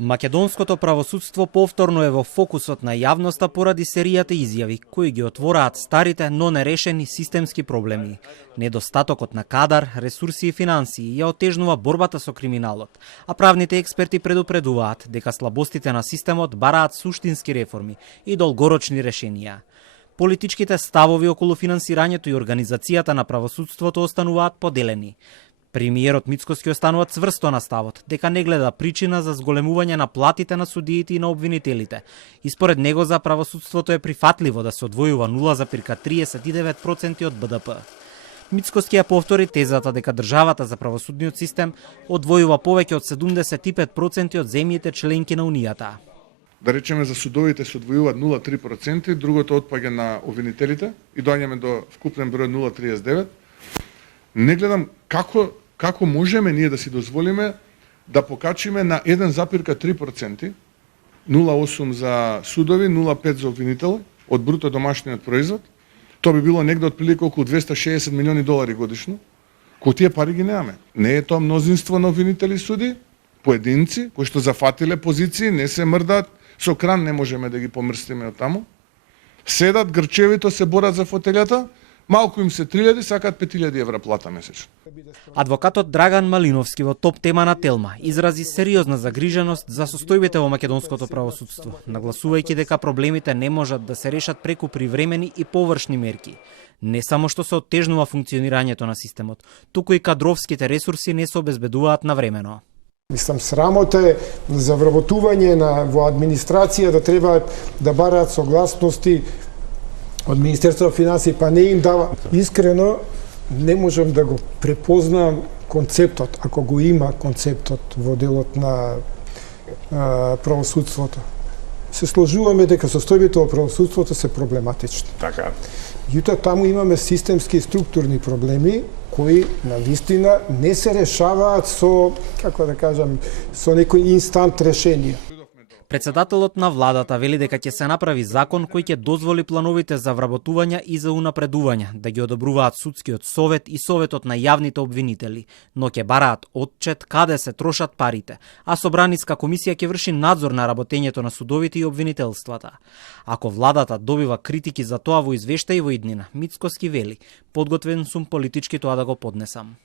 Македонското правосудство повторно е во фокусот на јавноста поради серијата изјави кои ги отвораат старите, но нерешени системски проблеми. Недостатокот на кадар, ресурси и финансии ја отежнува борбата со криминалот, а правните експерти предупредуваат дека слабостите на системот бараат суштински реформи и долгорочни решенија. Политичките ставови околу финансирањето и организацијата на правосудството остануваат поделени. Премиерот Мицкоски останува цврсто на ставот дека не гледа причина за зголемување на платите на судиите и на обвинителите. И според него за правосудството е прифатливо да се одвојува 0,39% од БДП. Мицкоски ја повтори тезата дека државата за правосудниот систем одвојува повеќе од 75% од земјите членки на Унијата. Да речеме за судовите се одвојуваат 0,3%, другото отпаѓа на обвинителите и доаѓаме до вкупен број 0,39%. Не гледам како можеме ние да си дозволиме да покачиме на 1,3%, 0,8 за судови, 0,5 за обвинители од бруто домашниот производ. Тоа би било негде отприлика околу $260 милиони годишно. Кои тие пари ги немаме. Не е тоа мнозинство на обвинители и суди, поединци кои што зафатиле позиции, не се мрдаат, со кран не можеме да ги помрстиме од таму. Седат грчевито, се борат за фотелјата. Малку им се 3.000, сакаат 5.000 евра плата месечно. Адвокатот Драган Малиновски во топ тема на Телма изрази сериозна загриженост за состојбите во македонското правосудство, нагласувајќи дека проблемите не можат да се решат преку привремени и површни мерки. Не само што се оттежнува функционирањето на системот, туку и кадровските ресурси не се обезбедуваат навремено. Мислам, срамота е за вработување во администрација да треба да бараат согласности од Министерството на финансии, па не им дава. Искрено, не можам да го препознам концептот, ако го има концептот во делот на правосудството. Се сложуваме дека состојбите во правосудството се проблематични. Така. Јута таму имаме системски и структурни проблеми кои навистина не се решаваат со, како да кажам, со некој инстант решение. Председателот на владата вели дека ќе се направи закон кој ќе дозволи плановите за вработување и за унапредување да ги одобруваат судскиот совет и советот на јавните обвинители, но ќе бараат отчет каде се трошат парите, а Собраниска комисија ќе врши надзор на работењето на судовите и обвинителствата. Ако владата добива критики за тоа во извештај во иднина, Мицкоски вели: "Подготвен сум политички тоа да го поднесам."